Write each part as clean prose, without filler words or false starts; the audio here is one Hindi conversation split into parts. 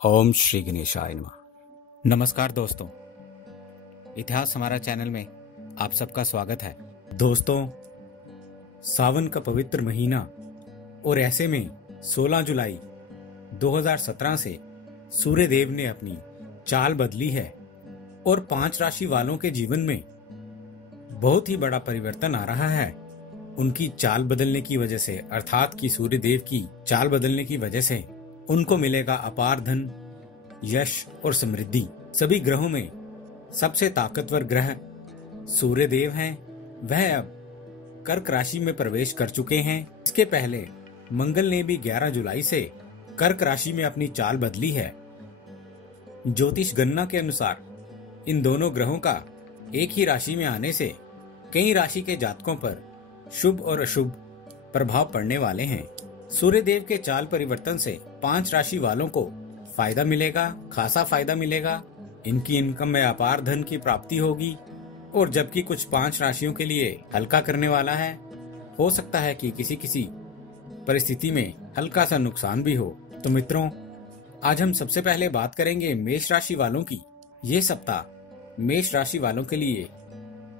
ओम श्री गणेशाय नमः। नमस्कार दोस्तों, इतिहास हमारा चैनल में आप सबका स्वागत है। दोस्तों, सावन का पवित्र महीना और ऐसे में 16 जुलाई 2017 से सूर्य देव ने अपनी चाल बदली है और 5 राशि वालों के जीवन में बहुत ही बड़ा परिवर्तन आ रहा है। उनकी चाल बदलने की वजह से, अर्थात कि सूर्य देव की चाल बदलने की वजह से उनको मिलेगा अपार धन, यश और समृद्धि। सभी ग्रहों में सबसे ताकतवर ग्रह सूर्य देव हैं। वह अब कर्क राशि में प्रवेश कर चुके हैं। इसके पहले मंगल ने भी 11 जुलाई से कर्क राशि में अपनी चाल बदली है। ज्योतिष गणना के अनुसार इन दोनों ग्रहों का एक ही राशि में आने से कई राशि के जातकों पर शुभ और अशुभ प्रभाव पड़ने वाले हैं। सूर्य देव के चाल परिवर्तन से 5 राशि वालों को फायदा मिलेगा, खासा फायदा मिलेगा। इनकी इनकम में अपार धन की प्राप्ति होगी और जबकि कुछ 5 राशियों के लिए हल्का करने वाला है। हो सकता है कि किसी किसी परिस्थिति में हल्का सा नुकसान भी हो। तो मित्रों, आज हम सबसे पहले बात करेंगे मेष राशि वालों की। ये सप्ताह मेष राशि वालों के लिए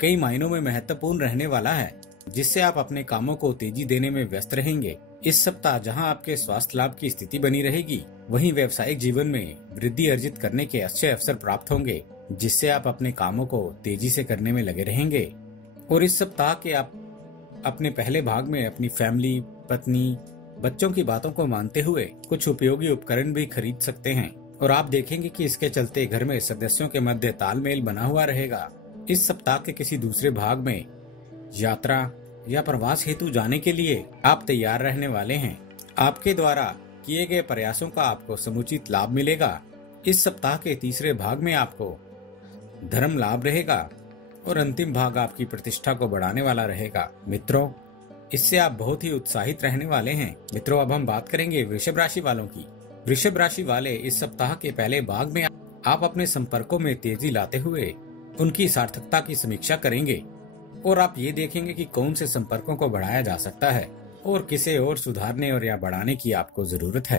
कई मायनों में महत्वपूर्ण रहने वाला है, जिससे आप अपने कामों को तेजी देने में व्यस्त रहेंगे। इस सप्ताह जहां आपके स्वास्थ्य लाभ की स्थिति बनी रहेगी, वहीं व्यवसायिक जीवन में वृद्धि अर्जित करने के अच्छे अवसर प्राप्त होंगे, जिससे आप अपने कामों को तेजी से करने में लगे रहेंगे। और इस सप्ताह के आप अपने पहले भाग में अपनी फैमिली, पत्नी, बच्चों की बातों को मानते हुए कुछ उपयोगी उपकरण भी खरीद सकते हैं और आप देखेंगे कि इसके चलते घर में सदस्यों के मध्य तालमेल बना हुआ रहेगा। इस सप्ताह के किसी दूसरे भाग में यात्रा या प्रवास हेतु जाने के लिए आप तैयार रहने वाले हैं। आपके द्वारा किए गए प्रयासों का आपको समुचित लाभ मिलेगा। इस सप्ताह के तीसरे भाग में आपको धर्म लाभ रहेगा और अंतिम भाग आपकी प्रतिष्ठा को बढ़ाने वाला रहेगा। मित्रों, इससे आप बहुत ही उत्साहित रहने वाले हैं। मित्रों, अब हम बात करेंगे वृषभ राशि वालों की। वृषभ राशि वाले इस सप्ताह के पहले भाग में आप अपने संपर्कों में तेजी लाते हुए उनकी सार्थकता की समीक्षा करेंगे और आप ये देखेंगे कि कौन से संपर्कों को बढ़ाया जा सकता है और किसे और सुधारने और या बढ़ाने की आपको जरूरत है।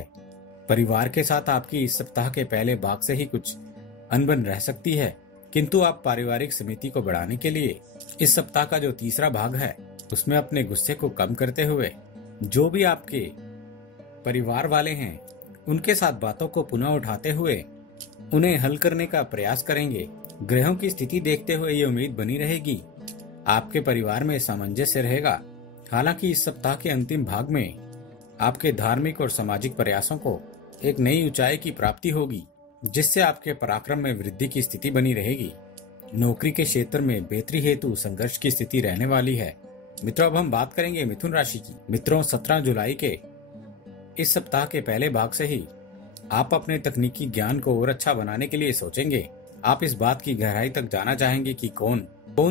परिवार के साथ आपकी इस सप्ताह के पहले भाग से ही कुछ अनबन रह सकती है, किंतु आप पारिवारिक समिति को बढ़ाने के लिए इस सप्ताह का जो तीसरा भाग है, उसमें अपने गुस्से को कम करते हुए जो भी आपके परिवार वाले हैं, उनके साथ बातों को पुनः उठाते हुए उन्हें हल करने का प्रयास करेंगे। ग्रहों की स्थिति देखते हुए ये उम्मीद बनी रहेगी आपके परिवार में सामंजस्य रहेगा। हालांकि इस सप्ताह के अंतिम भाग में आपके धार्मिक और सामाजिक प्रयासों को एक नई ऊंचाई की प्राप्ति होगी, जिससे आपके पराक्रम में वृद्धि की स्थिति बनी रहेगी। नौकरी के क्षेत्र में बेहतरी हेतु संघर्ष की स्थिति रहने वाली है। मित्रों, अब हम बात करेंगे मिथुन राशि की। मित्रों, 17 जुलाई के इस सप्ताह के पहले भाग से ही आप अपने तकनीकी ज्ञान को और अच्छा बनाने के लिए सोचेंगे। आप इस बात की गहराई तक जाना चाहेंगे कि कौन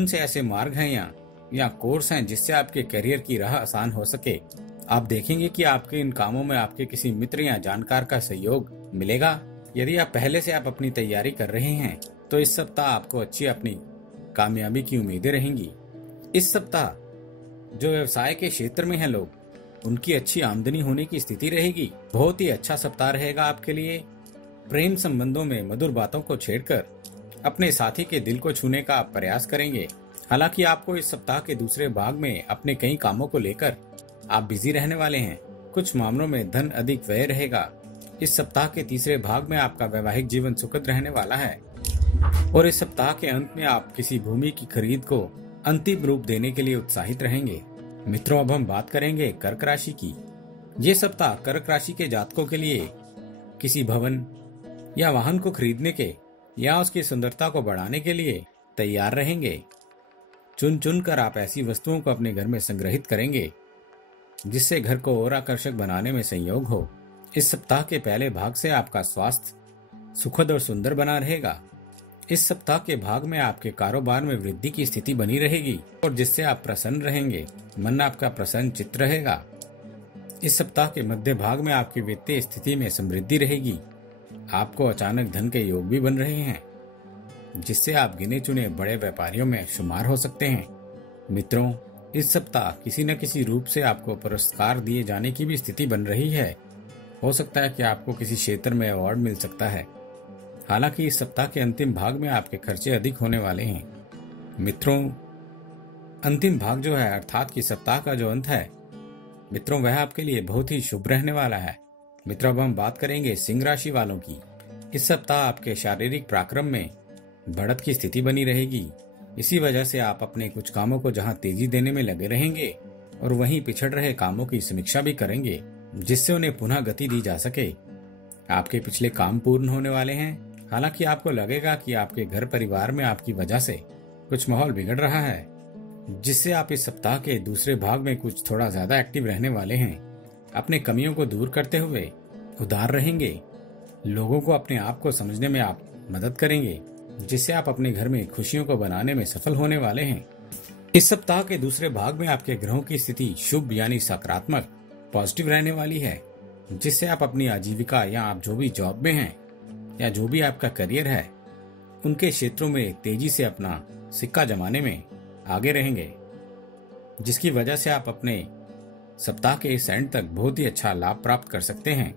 से ऐसे मार्ग हैं या कोर्स हैं जिससे आपके करियर की राह आसान हो सके। आप देखेंगे कि आपके इन कामों में आपके किसी मित्र या जानकार का सहयोग मिलेगा। यदि आप पहले से अपनी तैयारी कर रहे हैं तो इस सप्ताह आपको अच्छी अपनी कामयाबी की उम्मीदें रहेंगी। इस सप्ताह जो व्यवसाय के क्षेत्र में हैं लोग, उनकी अच्छी आमदनी होने की स्थिति रहेगी। बहुत ही अच्छा सप्ताह रहेगा आपके लिए। प्रेम संबंधों में मधुर बातों को छेड़कर अपने साथी के दिल को छूने का प्रयास करेंगे। हालांकि आपको इस सप्ताह के दूसरे भाग में अपने कई कामों को लेकर आप बिजी रहने वाले हैं। कुछ मामलों में धन अधिक व्यय रहेगा। इस सप्ताह के तीसरे भाग में आपका वैवाहिक जीवन सुखद रहने वाला है और इस सप्ताह के अंत में आप किसी भूमि की खरीद को अंतिम रूप देने के लिए उत्साहित रहेंगे। मित्रों, अब हम बात करेंगे कर्क राशि की। ये सप्ताह कर्क राशि के जातकों के लिए किसी भवन या वाहन को खरीदने के या उसकी सुंदरता को बढ़ाने के लिए तैयार रहेंगे। चुन चुन कर आप ऐसी वस्तुओं को अपने घर में संग्रहित करेंगे जिससे घर को और आकर्षक बनाने में सहयोग हो। इस सप्ताह के पहले भाग से आपका स्वास्थ्य सुखद और सुंदर बना रहेगा। इस सप्ताह के भाग में आपके कारोबार में वृद्धि की स्थिति बनी रहेगी और जिससे आप प्रसन्न रहेंगे। मन आपका प्रसन्न चित्त रहेगा। इस सप्ताह के मध्य भाग में आपकी वित्तीय स्थिति में समृद्धि रहेगी। आपको अचानक धन के योग भी बन रहे हैं, जिससे आप गिने चुने बड़े व्यापारियों में शुमार हो सकते हैं। मित्रों, इस सप्ताह किसी न किसी रूप से आपको पुरस्कार दिए जाने की भी स्थिति बन रही है। हो सकता है कि आपको किसी क्षेत्र में अवार्ड मिल सकता है। हालांकि इस सप्ताह के अंतिम भाग में आपके खर्चे अधिक होने वाले हैं। मित्रों, अंतिम भाग जो है अर्थात कि सप्ताह का जो अंत है मित्रों, वह आपके लिए बहुत ही शुभ रहने वाला है। मित्रों, अब हम बात करेंगे सिंह राशि वालों की। इस सप्ताह आपके शारीरिक पराक्रम में बढ़त की स्थिति बनी रहेगी। इसी वजह से आप अपने कुछ कामों को जहां तेजी देने में लगे रहेंगे और वहीं पिछड़ रहे कामों की समीक्षा भी करेंगे, जिससे उन्हें पुनः गति दी जा सके। आपके पिछले काम पूर्ण होने वाले हैं। हालांकि आपको लगेगा कि आपके घर परिवार में आपकी वजह से कुछ माहौल बिगड़ रहा है, जिससे आप इस सप्ताह के दूसरे भाग में कुछ थोड़ा ज्यादा एक्टिव रहने वाले हैं। अपने कमियों को दूर करते हुए उदार रहेंगे। लोगों को अपने आप को समझने में आप मदद करेंगे, जिससे आप अपने घर में खुशियों को बनाने में सफल होने वाले हैं। इस सप्ताह के दूसरे भाग में आपके ग्रहों की स्थिति शुभ यानी सकारात्मक पॉजिटिव रहने वाली है, जिससे आप अपनी आजीविका या आप जो भी जॉब में हैं या जो भी आपका करियर है उनके क्षेत्रों में तेजी से अपना सिक्का जमाने में आगे रहेंगे, जिसकी वजह से आप अपने सप्ताह के इस एंड तक बहुत ही अच्छा लाभ प्राप्त कर सकते हैं।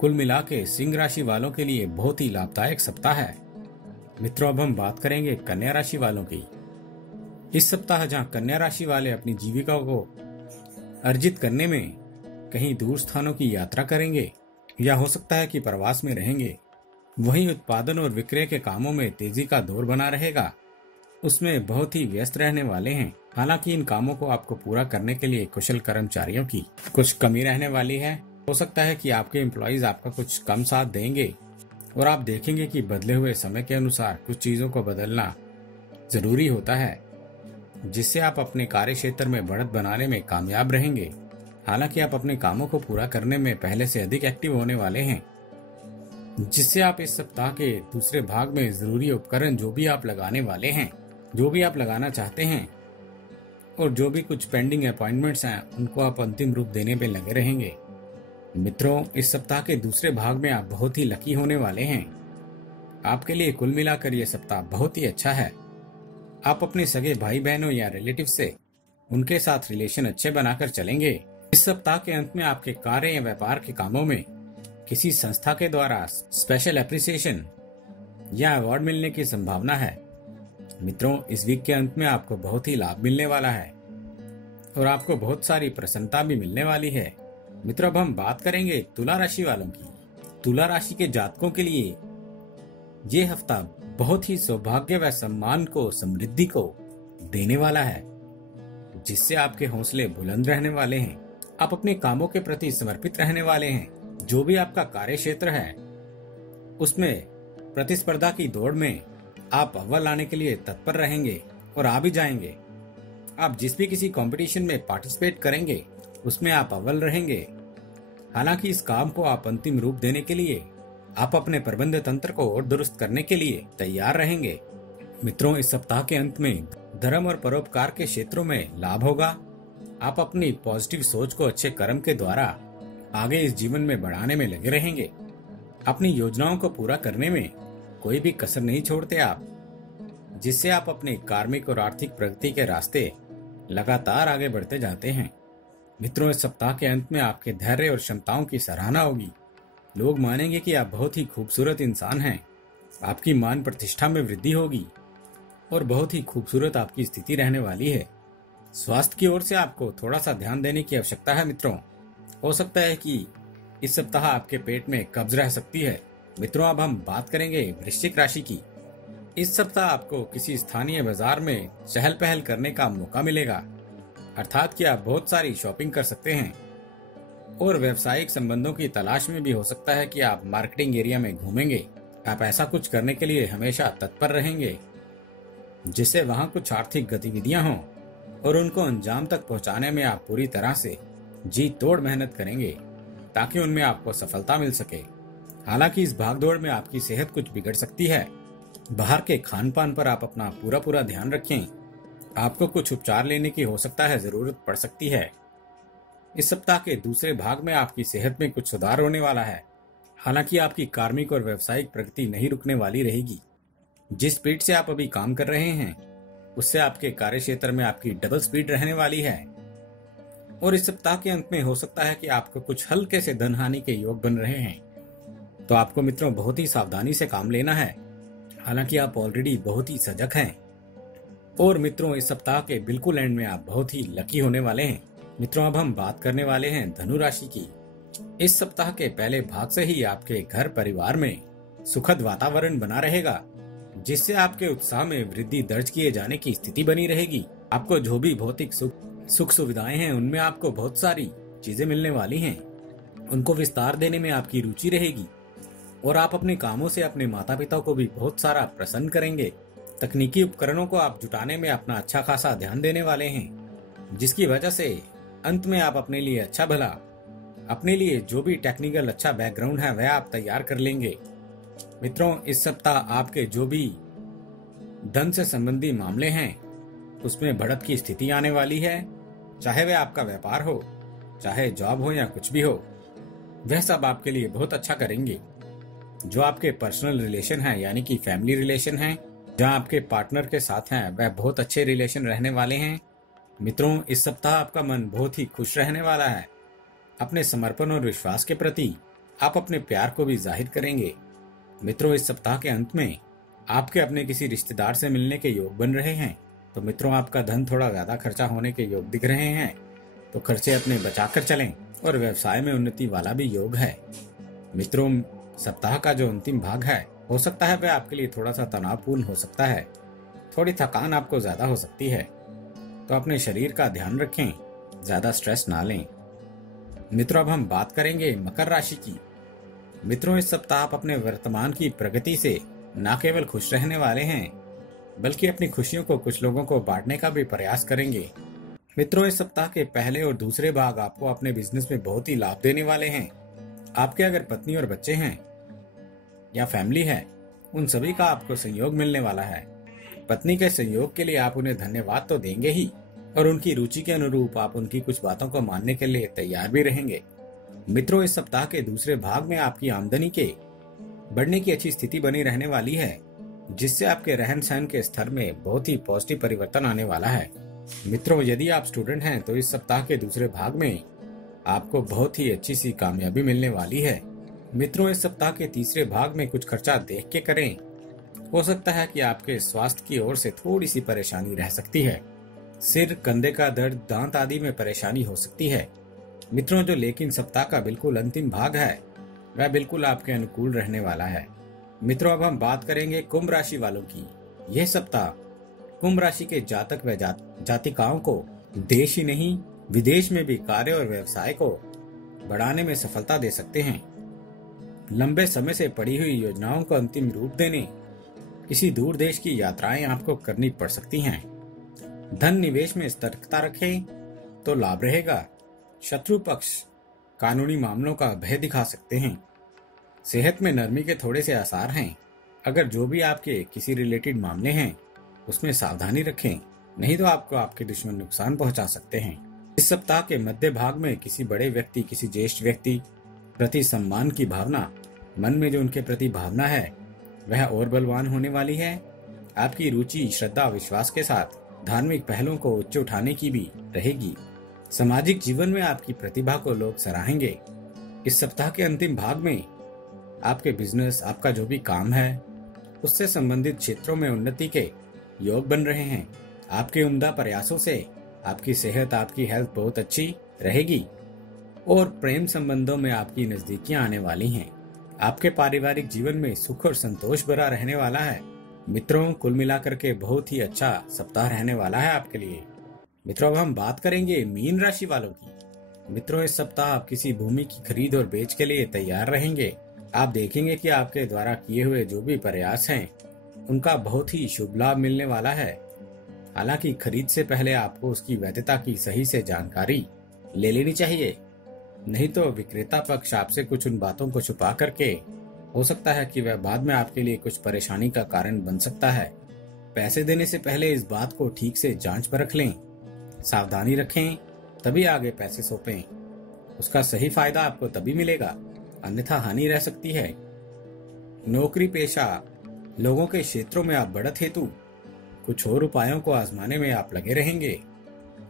कुल मिला के सिंह राशि वालों के लिए बहुत ही लाभदायक सप्ताह है। मित्रों, अब हम बात करेंगे कन्या राशि वालों की। इस सप्ताह जहां कन्या राशि वाले अपनी जीविका को अर्जित करने में कहीं दूर स्थानों की यात्रा करेंगे या हो सकता है कि प्रवास में रहेंगे, वहीं उत्पादन और विक्रय के कामों में तेजी का दौर बना रहेगा। उसमें बहुत ही व्यस्त रहने वाले हैं। हालांकि इन कामों को आपको पूरा करने के लिए कुशल कर्मचारियों की कुछ कमी रहने वाली है। हो सकता है कि आपके एम्प्लॉइज आपका कुछ कम साथ देंगे और आप देखेंगे कि बदले हुए समय के अनुसार कुछ चीजों को बदलना जरूरी होता है, जिससे आप अपने कार्य क्षेत्र में बढ़त बनाने में कामयाब रहेंगे। हालांकि आप अपने कामों को पूरा करने में पहले से अधिक एक्टिव होने वाले हैं, जिससे आप इस सप्ताह के दूसरे भाग में जरूरी उपकरण जो भी आप लगाने वाले हैं, जो भी आप लगाना चाहते हैं और जो भी कुछ पेंडिंग अपॉइंटमेंट्स हैं उनको आप अंतिम रूप देने में लगे रहेंगे। मित्रों, इस सप्ताह के दूसरे भाग में आप बहुत ही लकी होने वाले हैं। आपके लिए कुल मिलाकर यह सप्ताह बहुत ही अच्छा है। आप अपने सगे भाई बहनों या रिलेटिव से उनके साथ रिलेशन अच्छे बनाकर चलेंगे। इस सप्ताह के अंत में आपके कार्य या व्यापार के कामों में किसी संस्था के द्वारा स्पेशल एप्रिसिएशन या अवार्ड मिलने की संभावना है। मित्रों, इस वीक के अंत में आपको बहुत ही लाभ मिलने वाला है और आपको बहुत सारी प्रसन्नता भी मिलने वाली है। मित्रों, अब हम बात करेंगे तुला राशि वालों की। तुला राशि के जातकों के लिए ये हफ्ता बहुत ही सौभाग्य व सम्मान को, समृद्धि को देने वाला है, जिससे आपके हौसले बुलंद रहने वाले हैं। आप अपने कामों के प्रति समर्पित रहने वाले हैं। जो भी आपका कार्य क्षेत्र है उसमें प्रतिस्पर्धा की दौड़ में आप अव्वल आने के लिए तत्पर रहेंगे और आ भी जाएंगे। आप जिस भी किसी कंपटीशन में पार्टिसिपेट करेंगे उसमें आप अव्वल रहेंगे। हालांकि इस काम को आप अंतिम रूप देने के लिए आप अपने प्रबंध तंत्र को और दुरुस्त करने के लिए तैयार रहेंगे। मित्रों, इस सप्ताह के अंत में धर्म और परोपकार के क्षेत्रों में लाभ होगा। आप अपनी पॉजिटिव सोच को अच्छे कर्म के द्वारा आगे इस जीवन में बढ़ाने में लगे रहेंगे। अपनी योजनाओं को पूरा करने में कोई भी कसर नहीं छोड़ते आप, जिससे आप अपने कार्मिक और आर्थिक प्रगति के रास्ते लगातार आगे बढ़ते जाते हैं। मित्रों, इस सप्ताह के अंत में आपके धैर्य और क्षमताओं की सराहना होगी। लोग मानेंगे कि आप बहुत ही खूबसूरत इंसान हैं। आपकी मान प्रतिष्ठा में वृद्धि होगी और बहुत ही खूबसूरत आपकी स्थिति रहने वाली है। स्वास्थ्य की ओर से आपको थोड़ा सा ध्यान देने की आवश्यकता है। मित्रों, हो सकता है कि इस सप्ताह आपके पेट में कब्ज रह सकती है। मित्रों, अब हम बात करेंगे वृश्चिक राशि की। इस सप्ताह आपको किसी स्थानीय बाजार में चहल पहल करने का मौका मिलेगा, अर्थात कि आप बहुत सारी शॉपिंग कर सकते हैं और व्यवसायिक संबंधों की तलाश में भी हो सकता है कि आप मार्केटिंग एरिया में घूमेंगे। आप ऐसा कुछ करने के लिए हमेशा तत्पर रहेंगे, जिससे वहां कुछ आर्थिक गतिविधियां हों और उनको अंजाम तक पहुंचाने में आप पूरी तरह से जी तोड़ मेहनत करेंगे ताकि उनमें आपको सफलता मिल सके। हालांकि इस भागदौड़ में आपकी सेहत कुछ बिगड़ सकती है। बाहर के खान पान पर आप अपना पूरा ध्यान रखें। आपको कुछ उपचार लेने की हो सकता है जरूरत पड़ सकती है। इस सप्ताह के दूसरे भाग में आपकी सेहत में कुछ सुधार होने वाला है। हालांकि आपकी कार्मिक और व्यावसायिक प्रगति नहीं रुकने वाली रहेगी। जिस स्पीड से आप अभी काम कर रहे हैं उससे आपके कार्य क्षेत्र में आपकी डबल स्पीड रहने वाली है। और इस सप्ताह के अंत में हो सकता है कि आपको कुछ हल्के से धन हानि के योग बन रहे हैं। तो आपको मित्रों बहुत ही सावधानी से काम लेना है। हालांकि आप ऑलरेडी बहुत ही सजग हैं। और मित्रों इस सप्ताह के बिल्कुल एंड में आप बहुत ही लकी होने वाले हैं। मित्रों अब हम बात करने वाले हैं धनु राशि की। इस सप्ताह के पहले भाग से ही आपके घर परिवार में सुखद वातावरण बना रहेगा, जिससे आपके उत्साह में वृद्धि दर्ज किए जाने की स्थिति बनी रहेगी। आपको जो भी भौतिक सुख सुविधाएं हैं उनमें आपको बहुत सारी चीजें मिलने वाली हैं। उनको विस्तार देने में आपकी रुचि रहेगी और आप अपने कामों से अपने माता पिता को भी बहुत सारा प्रसन्न करेंगे। तकनीकी उपकरणों को आप जुटाने में अपना अच्छा खासा ध्यान देने वाले हैं, जिसकी वजह से अंत में आप अपने लिए अच्छा भला, अपने लिए जो भी टेक्निकल अच्छा बैकग्राउंड है वह आप तैयार कर लेंगे। मित्रों इस सप्ताह आपके जो भी धन से संबंधी मामले हैं उसमें बढ़त की स्थिति आने वाली है। चाहे वह आपका व्यापार हो, चाहे जॉब हो या कुछ भी हो, वह सब आपके लिए बहुत अच्छा करेंगे। जो आपके पर्सनल रिलेशन है यानी कि फैमिली रिलेशन है, जहां आपके पार्टनर के साथ हैं, वह बहुत अच्छे रिलेशन रहने वाले हैं। मित्रों इस सप्ताह आपका मन बहुत ही खुश रहने वाला है। अपने समर्पण और विश्वास के प्रति आप अपने प्यार को भी जाहिर करेंगे। मित्रों इस सप्ताह के अंत में आपके अपने किसी रिश्तेदार से मिलने के योग बन रहे हैं। तो मित्रों आपका धन थोड़ा ज्यादा खर्चा होने के योग दिख रहे हैं, तो खर्चे अपने बचाकर चलें। और व्यवसाय में उन्नति वाला भी योग है। मित्रों सप्ताह का जो अंतिम भाग है हो सकता है वह आपके लिए थोड़ा सा तनावपूर्ण हो सकता है। थोड़ी थकान आपको ज्यादा हो सकती है, तो अपने शरीर का ध्यान रखें, ज्यादा स्ट्रेस ना लें। मित्रों अब हम बात करेंगे मकर राशि की। मित्रों इस सप्ताह आप अपने वर्तमान की प्रगति से न केवल खुश रहने वाले हैं, बल्कि अपनी खुशियों को कुछ लोगों को बांटने का भी प्रयास करेंगे। मित्रों इस सप्ताह के पहले और दूसरे भाग आपको अपने बिजनेस में बहुत ही लाभ देने वाले हैं। आपके अगर पत्नी और बच्चे हैं या फैमिली है, उन सभी का आपको सहयोग मिलने वाला है। पत्नी के सहयोग के लिए आप उन्हें धन्यवाद तो देंगे ही, और उनकी रुचि के अनुरूप आप उनकी कुछ बातों को मानने के लिए तैयार भी रहेंगे। मित्रों इस सप्ताह के दूसरे भाग में आपकी आमदनी के बढ़ने की अच्छी स्थिति बनी रहने वाली है, जिससे आपके रहन सहन के स्तर में बहुत ही पॉजिटिव परिवर्तन आने वाला है। मित्रों यदि आप स्टूडेंट हैं तो इस सप्ताह के दूसरे भाग में आपको बहुत ही अच्छी सी कामयाबी मिलने वाली है। मित्रों इस सप्ताह के तीसरे भाग में कुछ खर्चा देख के करें। हो सकता है कि आपके स्वास्थ्य की ओर से थोड़ी सी परेशानी रह सकती है। सिर, कंधे का दर्द, दांत आदि में परेशानी हो सकती है। मित्रों जो लेकिन सप्ताह का बिल्कुल अंतिम भाग है वह बिल्कुल आपके अनुकूल रहने वाला है। मित्रों अब हम बात करेंगे कुंभ राशि वालों की। यह सप्ताह कुंभ राशि के जातक व जातिकाओं को देश ही नहीं विदेश में भी कार्य और व्यवसाय को बढ़ाने में सफलता दे सकते हैं। लंबे समय से पड़ी हुई योजनाओं को अंतिम रूप देने किसी दूर देश की यात्राएं आपको करनी पड़ सकती हैं। धन निवेश में सतर्कता रखें तो लाभ रहेगा। शत्रु पक्ष कानूनी मामलों का भय दिखा सकते हैं। सेहत में नरमी के थोड़े से आसार हैं। अगर जो भी आपके किसी रिलेटेड मामले हैं उसमें सावधानी रखें, नहीं तो आपको आपके दुश्मन नुकसान पहुंचा सकते हैं। इस सप्ताह के मध्य भाग में किसी बड़े व्यक्ति, किसी ज्येष्ठ व्यक्ति प्रति सम्मान की भावना, मन में जो उनके प्रति भावना है वह और बलवान होने वाली है। आपकी रुचि, श्रद्धा, विश्वास के साथ धार्मिक पहलों को उच्च उठाने की भी रहेगी। सामाजिक जीवन में आपकी प्रतिभा को लोग सराहेंगे। इस सप्ताह के अंतिम भाग में आपके बिजनेस, आपका जो भी काम है उससे संबंधित क्षेत्रों में उन्नति के योग बन रहे हैं। आपके उम्दा प्रयासों से आपकी सेहत, आपकी हेल्थ बहुत अच्छी रहेगी और प्रेम संबंधों में आपकी नजदीकियां आने वाली हैं। आपके पारिवारिक जीवन में सुख और संतोष भरा रहने वाला है। मित्रों कुल मिलाकर के बहुत ही अच्छा सप्ताह रहने वाला है आपके लिए। मित्रों अब हम बात करेंगे मीन राशि वालों की। मित्रों इस सप्ताह आप किसी भूमि की खरीद और बेच के लिए तैयार रहेंगे। आप देखेंगे कि आपके द्वारा किए हुए जो भी प्रयास हैं उनका बहुत ही शुभ लाभ मिलने वाला है। हालांकि खरीद से पहले आपको उसकी वैधता की सही से जानकारी ले लेनी चाहिए, नहीं तो विक्रेता पक्ष आपसे कुछ उन बातों को छुपा करके हो सकता है कि वह बाद में आपके लिए कुछ परेशानी का कारण बन सकता है। पैसे देने से पहले इस बात को ठीक से जांच परख लें, सावधानी रखें, तभी आगे पैसे सौंपें। उसका सही फायदा आपको तभी मिलेगा, अन्यथा हानि रह सकती है। नौकरी पेशा लोगों के क्षेत्रों में आप बढ़त हेतु कुछ और उपायों को आजमाने में आप लगे रहेंगे।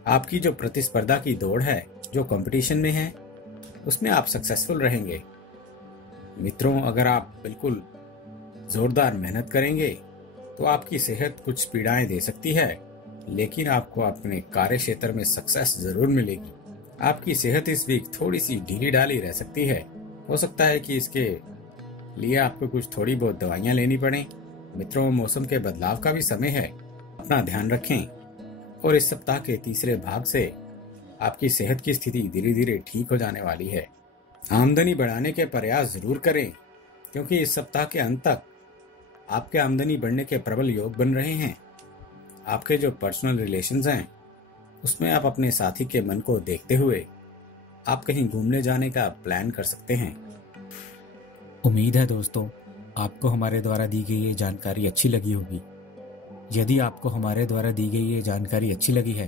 आपकी जो प्रतिस्पर्धा की दौड़ है जो कंपटीशन में है उसमें आप सक्सेसफुल रहेंगे। मित्रों, अगर आप बिल्कुल जोरदार मेहनत करेंगे तो आपकी सेहत कुछ पीड़ाएं दे सकती है, लेकिन आपको अपने कार्य क्षेत्र में सक्सेस जरूर मिलेगी। आपकी सेहत इस वीक थोड़ी सी ढीली ढाली रह सकती है। हो सकता है कि इसके लिए आपको कुछ थोड़ी बहुत दवाइयां लेनी पड़े। मित्रों, मौसम के बदलाव का भी समय है, अपना ध्यान रखें। और इस सप्ताह के तीसरे भाग से आपकी सेहत की स्थिति धीरे धीरे ठीक हो जाने वाली है। आमदनी बढ़ाने के प्रयास जरूर करें, क्योंकि इस सप्ताह के अंत तक आपके आमदनी बढ़ने के प्रबल योग बन रहे हैं। आपके जो पर्सनल रिलेशंस हैं उसमें आप अपने साथी के मन को देखते हुए आप कहीं घूमने जाने का प्लान कर सकते हैं। उम्मीद है दोस्तों, आपको हमारे द्वारा दी गई ये जानकारी अच्छी लगी होगी। यदि आपको हमारे द्वारा दी गई ये जानकारी अच्छी लगी है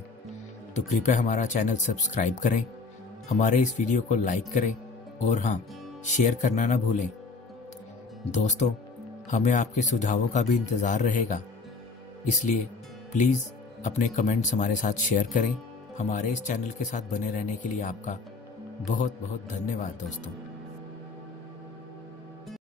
तो कृपया हमारा चैनल सब्सक्राइब करें, हमारे इस वीडियो को लाइक करें और हाँ, शेयर करना ना भूलें। दोस्तों, हमें आपके सुझावों का भी इंतज़ार रहेगा, इसलिए प्लीज़ अपने कमेंट्स हमारे साथ शेयर करें। हमारे इस चैनल के साथ बने रहने के लिए आपका बहुत बहुत धन्यवाद दोस्तों।